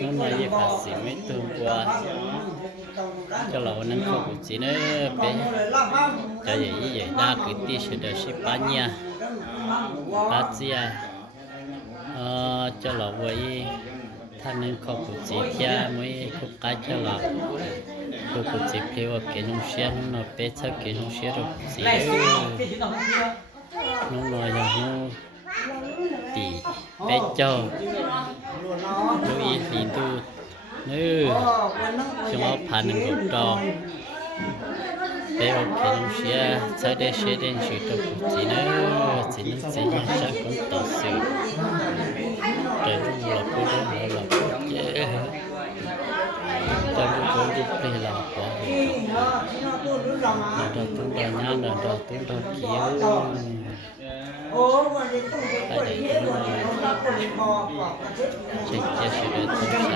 nó nói với phạt sĩ mấy tuần qua cho lầu nâng khẩu của chị nữa bé cho vậy như vậy đa cứ tí sẽ được ship bán nha bác chị cho lầu vớiท่านนึงขอบคุณจีเทียไม่คุกกาจะหลับขอบคุณจีเพลว่าเกนงเชียนนอเปชะเกนงเชียนจีน้องน้อยอย่างนู้ตีเปเจ้าลุยลินตูนื้อช่วงผ่านหนึ่งกดอเปว่าเกนงเชียใช้ได้เชียได้ชื่อตัวจีเนื้อจีนึงจียังชักคนต่อสู้แต่รู้หลับก็รู้หลับแต่รู้ก็รู้เพลหลับกว่าเราตุ้งเราหน้าเราตุ้งเราเขียวแต่เด็กเราเช็คจะสุดท้าย